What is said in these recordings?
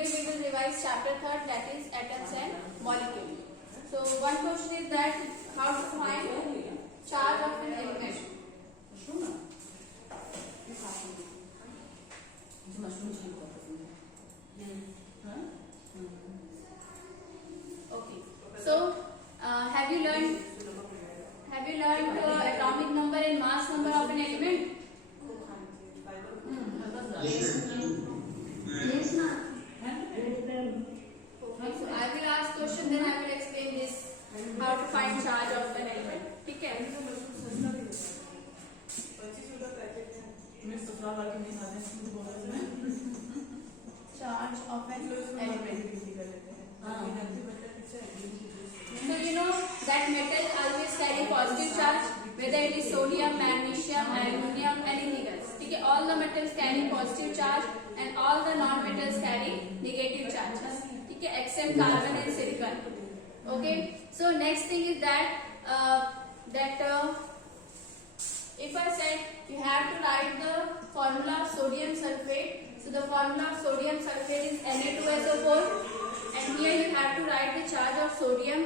today we will revise chapter 3rd, that is atoms and molecule. So one question is that how to find charge of an element. Okay. So have you learned atomic number and mass number of an element? Yes, ma'am. Okay, so I will ask question, then I will explain this how to find charge of an element. ठीक है? Charge of an element. So you know that metal always carry positive charge, whether it is sodium, magnesium, aluminium, anything else. ठीक है? All the metals carry positive charge and all the non-metals carry negative charges. ठीक है? Except carbon and silicon. Okay. So next thing is that if I said you have to write the formula of sodium sulfate. So the formula of sodium sulfate is Na2SO4, and here you have to write the charge of sodium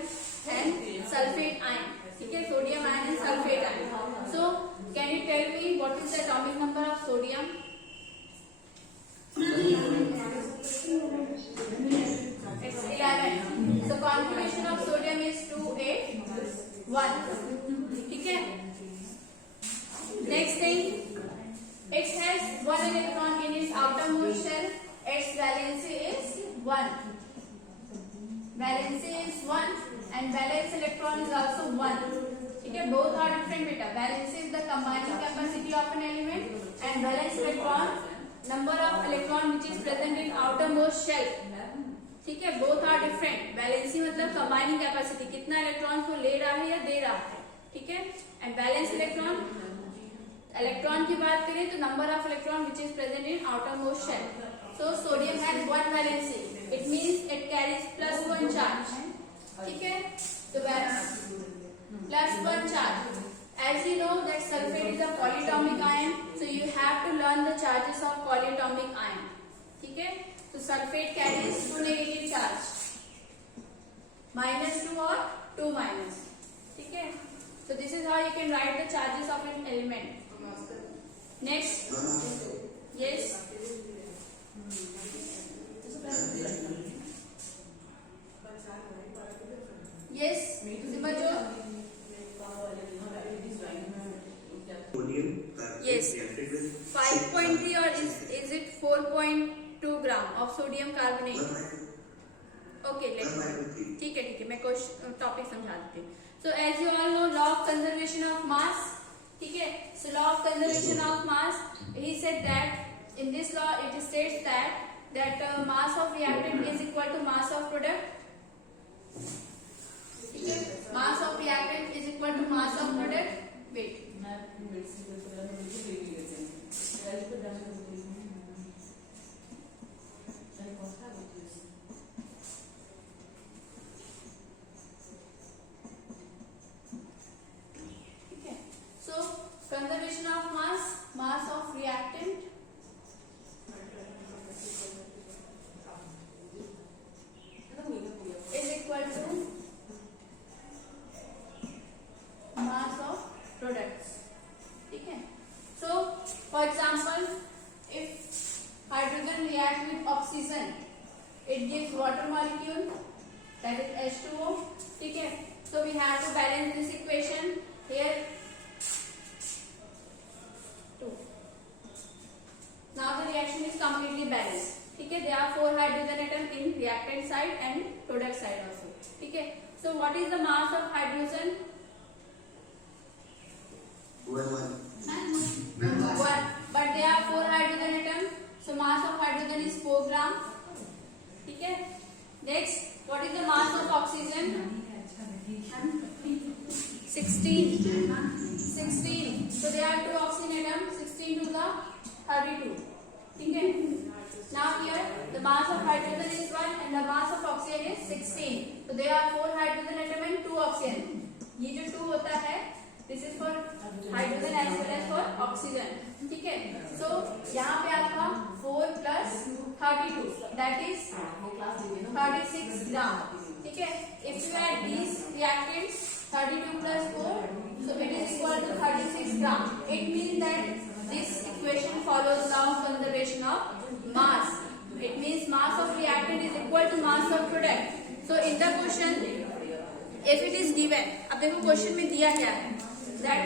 and sulfate ion. ठीक है? Sodium ion and sulfate ion. So can you tell me what is the atomic number of sodium? It's 11. So conformation of sodium is 281. ठीक है? Next thing, it has one electron in its outermost shell. Its valency is 1. Valency is 1 and valence electron is also 1. ठीक है? Both are different beta. Valency is the combining capacity of an element and valence electron number of electron which is present in outermost shell. ठीक है? Both are different. Valency मतलब combining capacity, कितना electron को ले रहा है या दे रहा है. ठीक है? And valence electron की बात करें तो number of electron which is present in outermost shell. So sodium has one valency. It means it carries +1 charge. ठीक है? So +1 charge. As you know that sulfate is a polyatomic ion, so you have to learn the charges of polyatomic ion. ठीक है? So sulfate carries 2 negative charge, -2 or 2 minus. ठीक है? So this is how you can write the charges of an element. Next, yes. Yes, समझो. Yes, 5.3 or is it 4.2 gram of sodium carbonate? Okay, ठीक है, मैं topic समझा देती हूँ. So as you all know, law of conservation of mass. ठीक है? So law of conservation of mass, he said that in this law it states that mass of reactant is equal to mass of product. ठीक है? Mass of reactant is equal to mass of product. Wait. Conservation of mass of reactant is equal to mass of products. ठीक है? So for example, if hydrogen reacts with oxygen, it gives water molecule, that is H2O. ठीक है? So we have to balance this equation here. Now the reaction is completely balanced. ठीक है? There are 4 hydrogen atoms in reactant side and product side also. ठीक है? So what is the mass of hydrogen? 1. But there are 4 hydrogen atoms. So mass of hydrogen is 4 gram. ठीक है? Next, what is the mass of oxygen? 16. So there are 2 oxygen atoms. 16 to the 32. ठीक है? Now here the mass of hydrogen is 1 and the mass of oxygen is 16. So there are 4 hydrogen atom and 2 oxygen. ये जो 2 होता है, this is for hydrogen as well as for oxygen. ठीक है? So यहाँ पे आपका 4 plus 32, that is 36 gram. ठीक है, if you add these reactants 32 plus 4, so it is equal to 36 gram. It means that this equation follows law of conservation of mass. It means mass of reactant is equal to mass of product. So in the question, if it is given, अब देखो question में दिया क्या है, that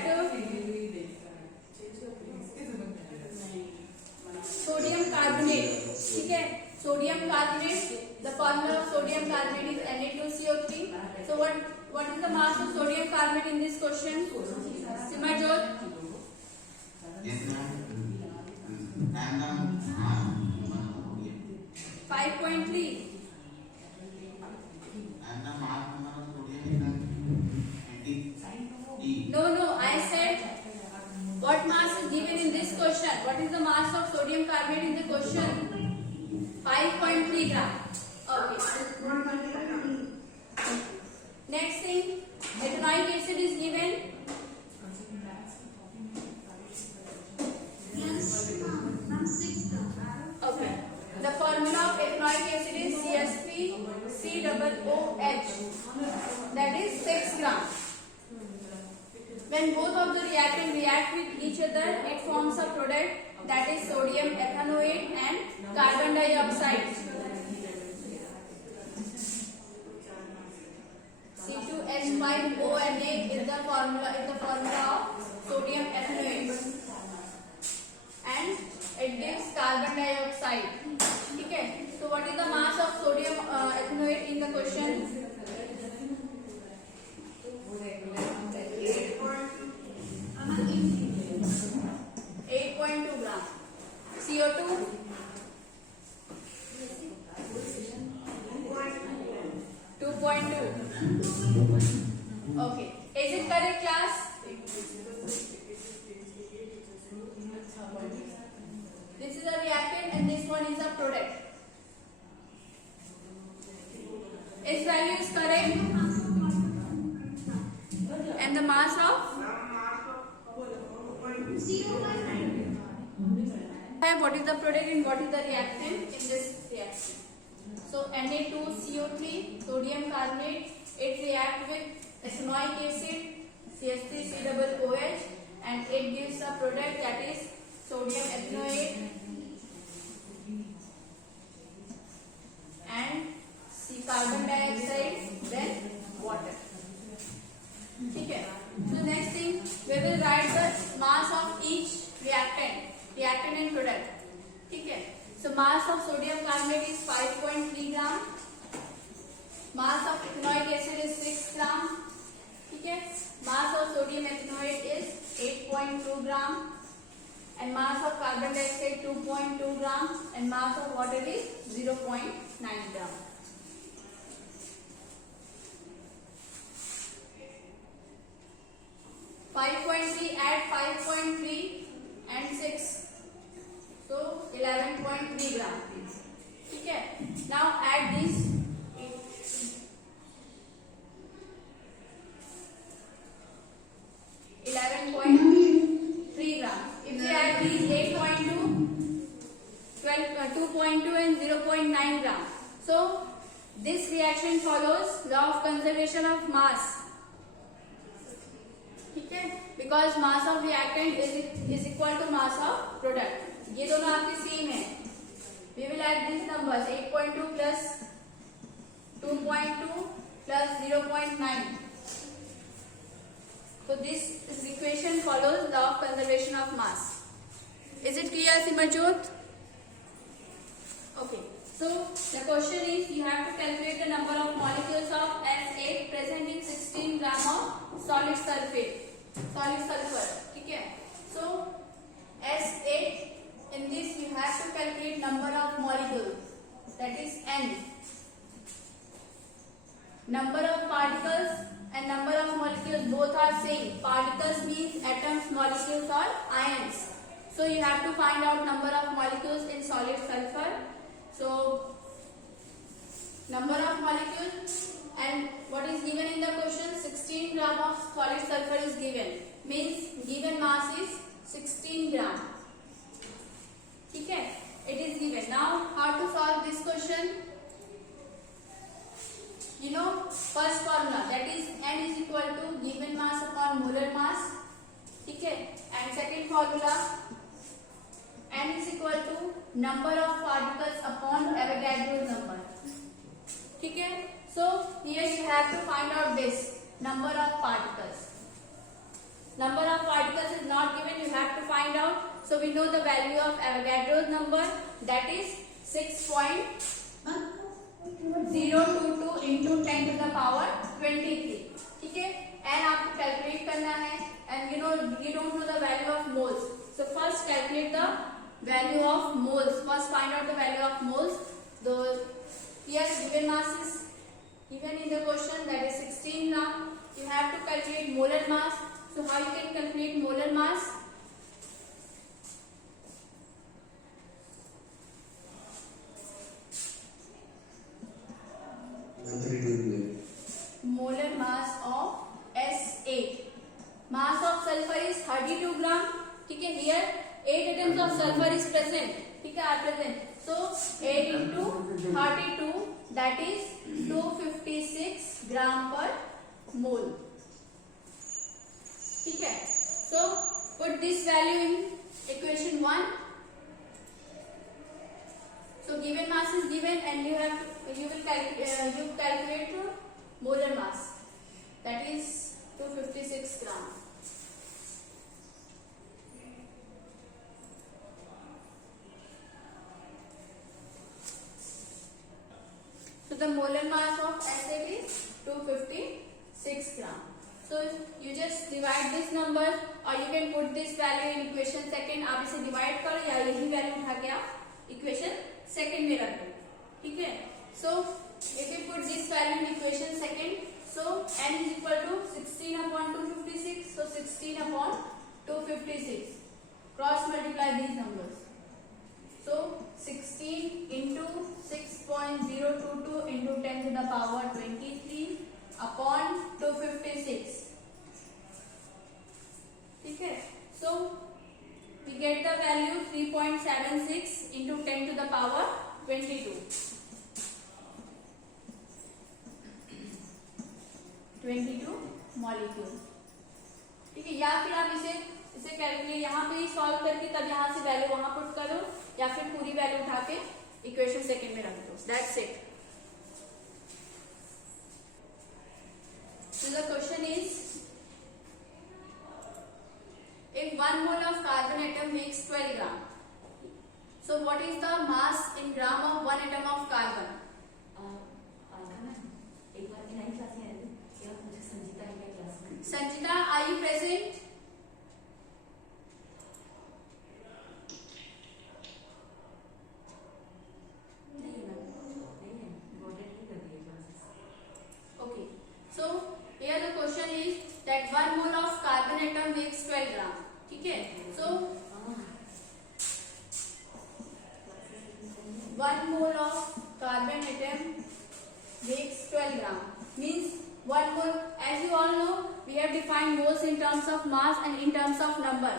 sodium carbonate, ठीक है, sodium carbonate, the formula of sodium carbonate is Na2CO3. So what is the mass of sodium carbonate in this question? Simarjot? 5.3. No, I said what mass is given in this question. What is the mass of sodium carbonate in the question? 5.3 gram. Okay. Next thing, ethanoic acid is given. Okay. The formula of ethanoic acid is CsPCOOH. That is 6 gram. When both of the reactants react with each other, it forms a product that is sodium ethanoate and carbon dioxide. C2H5ONA is the formula of sodium ethanoate, and it gives carbon dioxide. ठीक है, so what is the mass of sodium ethanoate in the question? 8.2 gram. CO2 2.2. Okay, is it correct, class? This is a reactant and this one is a product. Its value is correct, and the mass of 0.9. What is the product and what is the reactant in this reaction? So Na2CO3, sodium carbonate, it reacts with ethanoic acid, CH3COOH, and it gives a product that is sodium ethanoate and carbon dioxide, then water. ठीक है, so next thing we will write the mass of each reactant and product. ठीक है, so mass of sodium carbonate is 5.3 gram, mass of ethanoic acid is 6 gram. ठीक है, mass of sodium ethanoate is 8.2 gram, and mass of carbon dioxide 2.2 gram, and mass of water is 0.9 gram. 5.3 add 5.3 and 6, so 11.3 gram. ठीक है, now add this 11.3 gram. If we add these 8.2, 2.2 and 0.9 gram, so this reaction follows law of conservation of mass. ठीक है, because mass of reactant is equal to mass of product. ये दोनों आपके same है. We will add these numbers 8.2 plus 2.2 plus 0.9. So this equation follows law of conservation of mass. Is it clear, Simarjot? Okay. So the question is, you have to calculate the number of molecules of S8 present in 16 gram of solid sulfur. ठीक है, so S8, in this you have to calculate number of molecules, that is N. Number of particles and number of molecules both are same. Particles means atoms, molecules are ions. So you have to find out number of molecules in solid sulfur. So number of molecules, and what is given in the question, 16 gram of solid sulfur is given, means given mass is 16 gram. ठीक है, it is given. Now how to solve this question? You know first formula, that is n is equal to given mass upon molar mass. ठीक है, and second formula n is equal to number of particles upon Avogadro's number. ठीक है, so here you have to find out this number of particles. Number of particles is not given, you have to find out. So we know the value of Avogadro's number, that is 6.022 into 10 to the power 23. ठीक है, and आपको calculate करना है, and you don't know the value of moles. So first calculate the value of moles. First find out the value of moles. The here given mass is given in the question, that is 16 gram. You have to calculate molar mass. So how you can calculate molar mass? Molar mass of S8. Mass of sulfur is 32 gram. ठीक है, here 8 atoms of sulfur is present. ठीक है, are present. So 8 into 32, that is 256 gram per mole. ठीक है, so put this value in equation 1. So given mass is given, and you will calculate molar mass, that is 256 gram. So the molar mass of acid is 256 gram. So you just divide this number, or you can put this value in equation second. आप इसे divide करो या यही value उठा के आप equation second में रख दो. ठीक है, so if you put this value in equation second, so n is equal to 16 upon 256. So 16 upon 256. Cross multiply these numbers. So 16 into 6.022 into 10 to the power 23 upon 256. ठीक है, so we get the value 3.76 into 10 to the power 22. 22 molecule. ठीक है, या फिर आप इसे calculate यहाँ पे सॉल्व करके तब यहाँ से वैल्यू वहां पुट करो, या फिर पूरी वैल्यू उठा के इक्वेशन सेकंड में रख दो. That's it. So the question is, if 1 mole of carbon atom makes 12 gram, so what is the mass in gram of 1 atom of carbon? Sanjita, are you present? Okay, so here the question is that 1 mole of carbon atom makes 12 gram. ठीक है, so 1 mole of carbon atom makes 12 gram. Means 1 mole, as you all know, we have defined moles in terms of mass and in terms of number.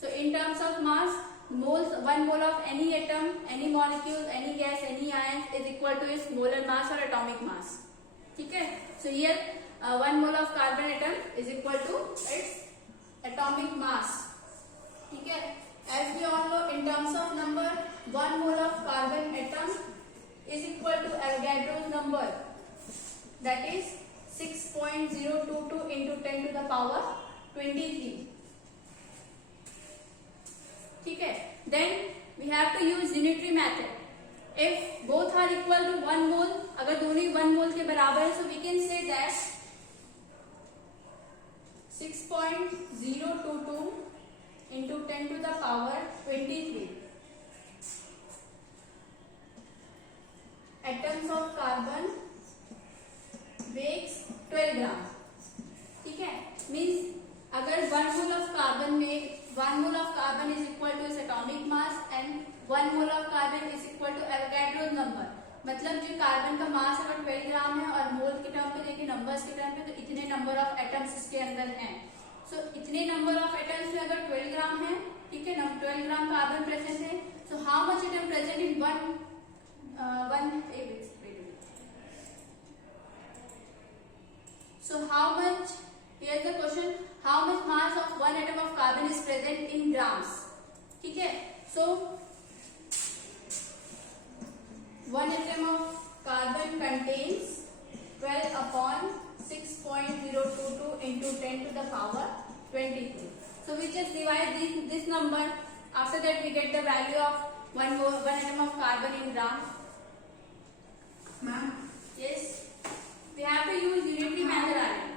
So in terms of mass, moles, 1 mole of any atom, any molecule, any gas, any ion is equal to its molar mass or atomic mass. ठीक है, so here 1 mole of carbon atom is equal to its atomic mass. ठीक है, as we all know, in terms of number, 1 mole of carbon atom is equal to Avogadro's number, that is 6.022 into 10 to the power 23. ठीक है, then we have to use unitary method. If both are equal to 1 mole, अगर दोनों ही 1 mole के बराबर है, so we can say that 6.022 into 10 to the power 23 atoms of carbon weighs 12 gram. ठीक है, means अगर 1 mole of carbon में 1 mole of carbon is equal to its atomic mass and 1 mole of carbon is equal to Avogadro's number, मतलब जो carbon का मास अगर 12 ग्राम है और मोल के टर्म पे देखिए, नंबर्स के टर्म पे, तो इतने नंबर ऑफ एटम्स इसके अंदर हैं. सो इतने नंबर ऑफ एटम्स में अगर 12 ग्राम है, ठीक है ना, 12 ग्राम कार्बन प्रेजेंट है, so how much atom present in 1 after that we get the value of one atom of carbon in gram. Ma'am, Yes, we have to use unitary method, Aryan.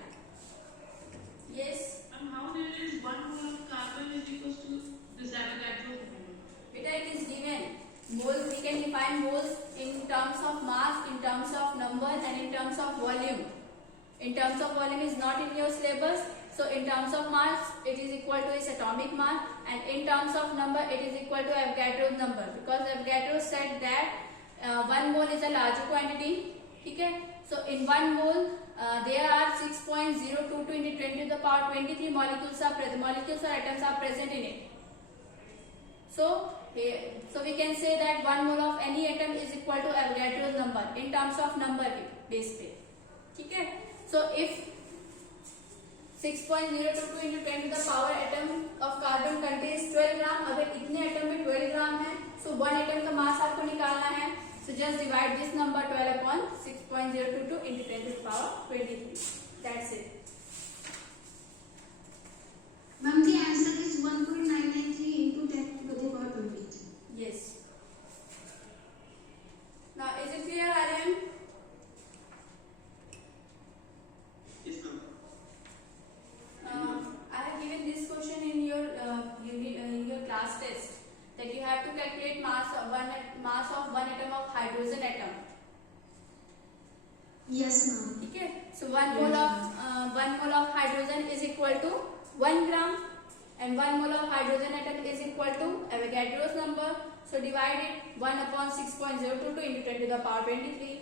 Yes, and how there is 1 mole of carbon is equals to this Avogadro formula? beta, it is given. Mole, we can define moles in terms of mass, in terms of number, and in terms of volume. In terms of volume is not in your syllabus. So in terms of mass, it is equal to its atomic mass, and in terms of number, it is equal to Avogadro's number, because Avogadro said that 1 mole is a larger quantity. Okay? So in 1 mole, there are 6.022 into 10 to the power 23 molecules or atoms are present in it. So we can say that 1 mole of any atom is equal to Avogadro's number in terms of number base पे. ठीक है? So if 6.022 into 10 to the power atom of carbon contains 12 gram, अगर इतने atom में 12 gram है, so 1 atom का mass आपको निकालना है. So just divide this number 12 upon 6.022 into 10 to the power 23. That's it. Ma'am, the answer is 1.993 into 10 to the power 23. Yes. Now is it clear, Aryan? Yes, ma'am. I have given this question in your class test, that you have to calculate mass of one atom of hydrogen atom. Yes, ma'am. ठीक है? So 1 mole of hydrogen is equal to 1 gram, and 1 mole of hydrogen atom is equal to Avogadro's number. So divide it 1 upon 6.022 into 10 to the power 23.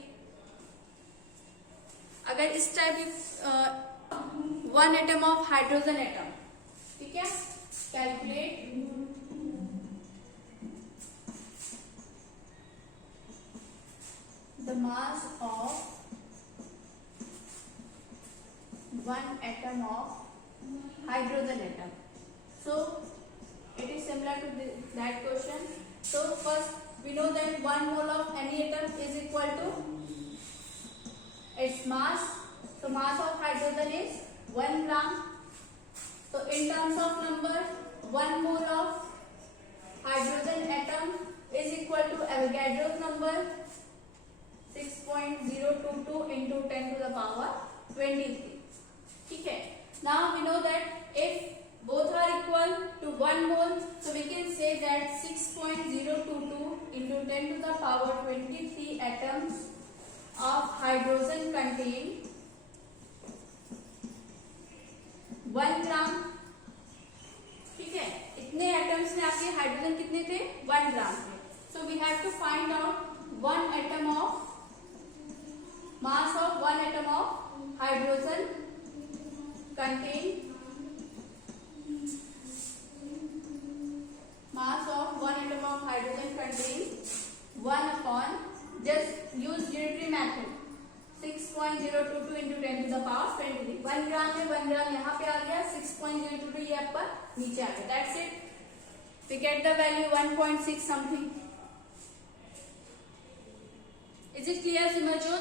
अगर इस type 1 atom of hydrogen atom, ठीक है? Calculate the mass of 1 atom of hydrogen atom. So it is similar to that question. So first we know that 1 mole of any atom is equal to its mass. So mass of hydrogen is 1 gram. So in terms of number, 1 mole of hydrogen atom is equal to Avogadro's number 6.022 into 10 to the power 23. ठीक है? Now we know that if both are equal to 1 mole, so we can say that 6.022 into 10 to the power 23 atoms of hydrogen contain 1 gram. ठीक है? इतने atoms में आपके hydrogen कितने थे? 1 gram थे. So we have to find out one atom of mass of 1 atom of hydrogen contain mass of 1 atom of hydrogen contain 1 upon, just use unitary method, 6.022 into 10 to the power 23. 1 gram में 1 gram यहाँ पे आ गया, 6.022 ये आपका नीचे आ गया. That's it. We get the value 1.6 something. Is it clear, Simajot?